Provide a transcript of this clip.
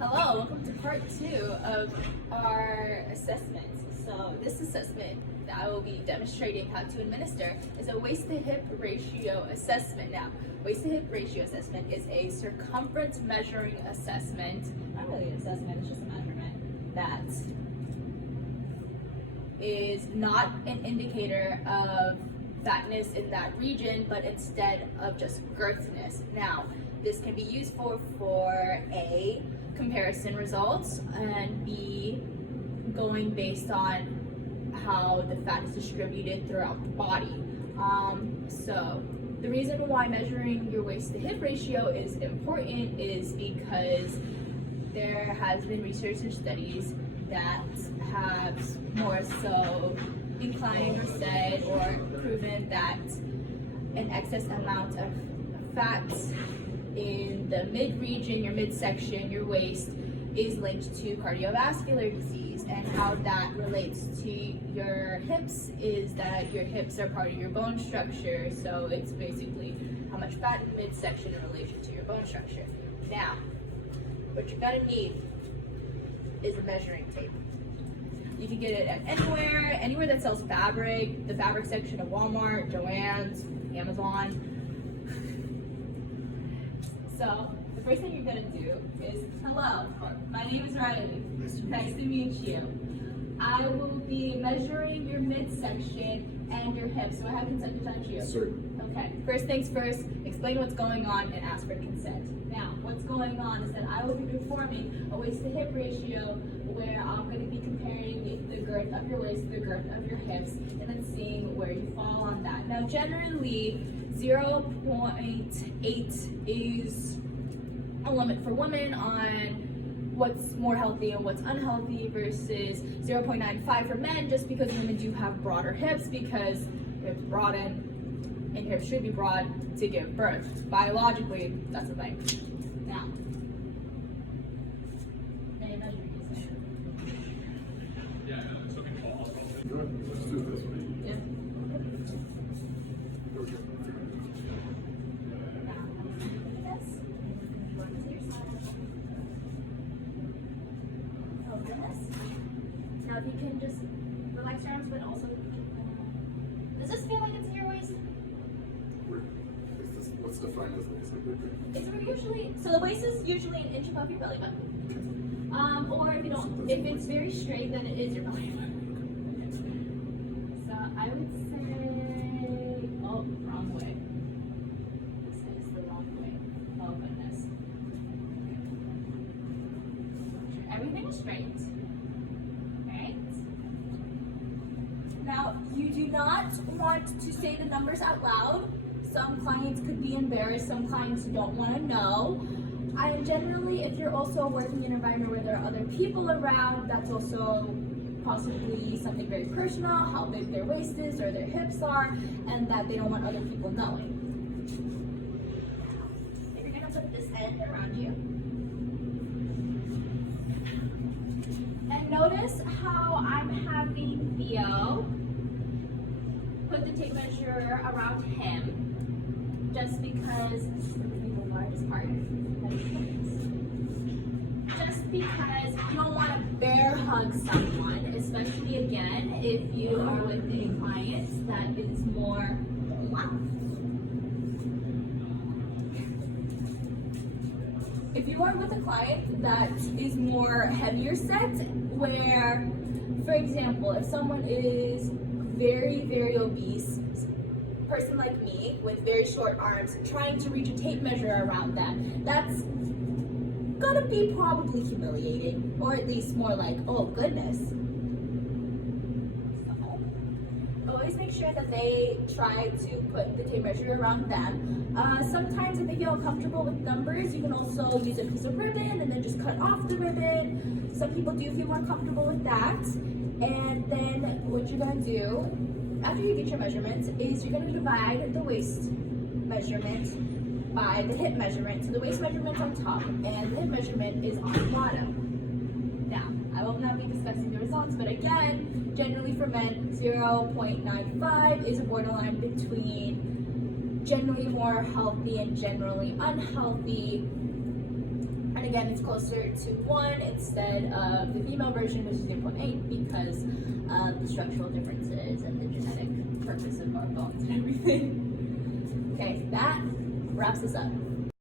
Hello, welcome to part 2 of our assessment. So this assessment that I will be demonstrating how to administer is a waist to hip ratio assessment. Now, waist to hip ratio assessment is a circumference measuring assessment. Not really an assessment, it's just a measurement that is not an indicator of fatness in that region, but instead of just girthiness. Now, this can be used for A, comparison results, and B, going based on how the fat is distributed throughout the body. So the reason why measuring your waist to hip ratio is important is because there has been research and studies that have more so inclined or said or proven that an excess amount of fat in the mid region, your midsection, your waist, is linked to cardiovascular disease. And how that relates to your hips is that your hips are part of your bone structure. So it's basically how much fat in the midsection in relation to your bone structure. Now, what you're gonna need is a measuring tape. You can get it at anywhere that sells fabric, the fabric section of Walmart, Joann's, Amazon. So the first thing you're gonna do is, hello, my name is Riley. Nice to meet you. I will be measuring your midsection and your hips. Do I have consent to touch you? Sir. Okay, first things first, explain what's going on and ask for consent. Now, what's going on is that I will be performing a waist to hip ratio where I'm going to be comparing the girth of your waist, the girth of your hips, and then seeing where you fall on that. Now, generally, 0.8 is a limit for women on what's more healthy and what's unhealthy versus 0.95 for men, just because women do have broader hips because hips broaden and hips should be broad to give birth. Biologically, that's the thing. Now, any measuring consent? Yeah, it's okay. Let's do this one. Yeah. Okay. Oh, goodness. Now, if you can just relax your arms, but also does this feel like it's in your waist? What's defined as waist? It's usually, so the waist is usually an inch above your belly button. Or if it's very straight, then it is your belly button. So I would say, oh, wrong way. This is the wrong way. Oh goodness. Everything is straight. Right? Now, you do not want to say the numbers out loud. Some clients could be embarrassed, some clients don't want to know. And generally, if you're also working in an environment where there are other people around, that's also possibly something very personal, how big their waist is or their hips are, and that they don't want other people knowing. If you're going to put this end around you. And notice how I'm having Theo put the tape measure around him. Just because the largest part. Just because you don't want to bear hug someone, especially again if you are with a client that is more If you are with a client that is more heavier set, where, for example, if someone is very, very obese, person like me with very short arms trying to reach a tape measure around that's gonna be probably humiliating, or at least more like, oh goodness. So, always make sure that they try to put the tape measure around them. Sometimes if they feel uncomfortable with numbers, you can also use a piece of ribbon and then just cut off the ribbon. Some people do feel more comfortable with that. And then what you're gonna do after you get your measurements is you're going to divide the waist measurement by the hip measurement. So the waist measurement's on top and the hip measurement is on the bottom. Now, I will not be discussing the results, but again, generally for men, 0.95 is a borderline between generally more healthy and generally unhealthy. And and again, it's closer to 1 instead of the female version, which is 0.8, because of the structural differences and the genetic purpose of our bones and everything. Okay, that wraps us up.